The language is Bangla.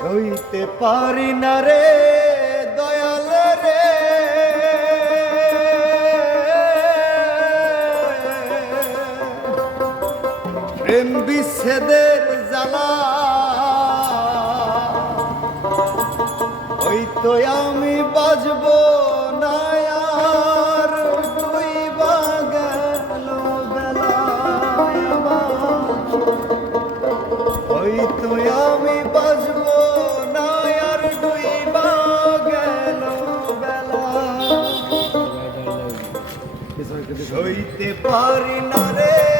সইতে পারি না রে দয়াল রে। প্রেম বিচ্ছেদের জ্বালা ওই তো আমি বাজবো না। সইতে পারি না রে।